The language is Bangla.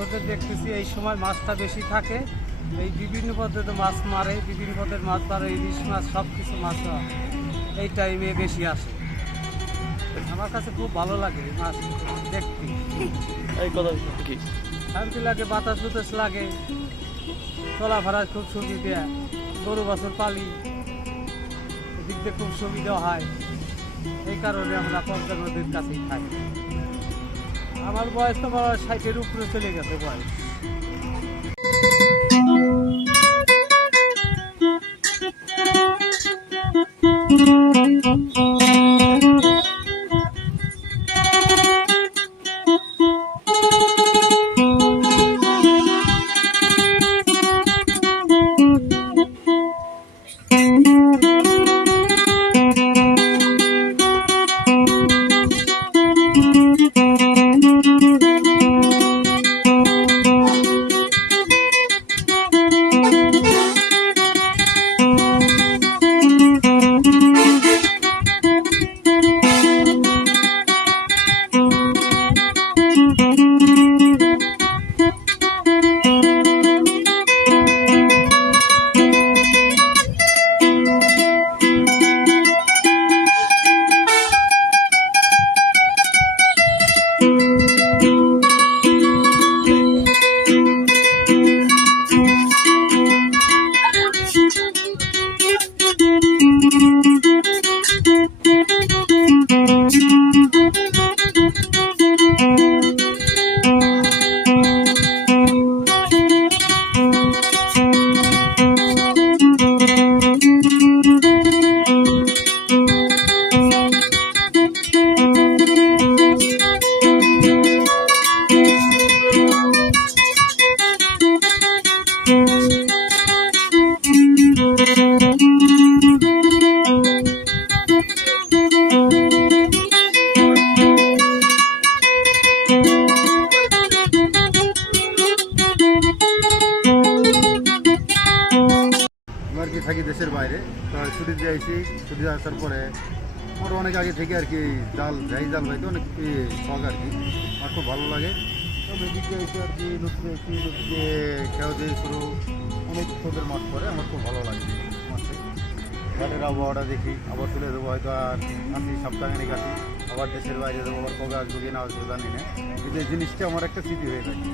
বছরে দেখতেছি এই সময় মাছটা বেশি থাকে। এই বিভিন্ন পদ্ধতিতে মাছ মারে, বিভিন্ন পদ্ধতির মাছ মারে, ইলিশ মাছ সব কিছু মাছ এই টাইমে বেশি আসে। আমার কাছে খুব ভালো লাগে এই মাছ দেখতে। এই কথা কি শান্তি লাগে, বাতাস বুতাস লাগে, চলাফেরার খুব সুবিধা। গরু বছর পালি, এদিক দিয়ে খুব সুবিধা হয়। এই কারণে আমরা পদ্মা নদীর কাছেই থাকি। আমার বয়স তো 60-এর উপরে চলে গেছে বয়স। থাকি দেশের বাইরে, তো ছুটিতে যাইছি। ছুটিতে আসার পরে আমার অনেক আগে থেকে আর কি জাল বাইতে অনেক শখ আর কি। আমার খুব ভালো লাগে। তো নদীতে এসে আর কি নদীতে খেয়াল দিয়ে শুরু অনেক ছোটের মাছ পরে আমার খুব ভালো লাগে মাছে। জলের আবহাওয়াটা দেখি, আবার তুলে দেবো হয়তো আর আসি সপ্তাহখানিক আসি, আবার দেশের বাইরে দেবো, আবার কবে আসবো কিনা আসবো জানি না, কিন্তু এই জিনিসটা আমার একটা স্মৃতি হয়ে থাকে।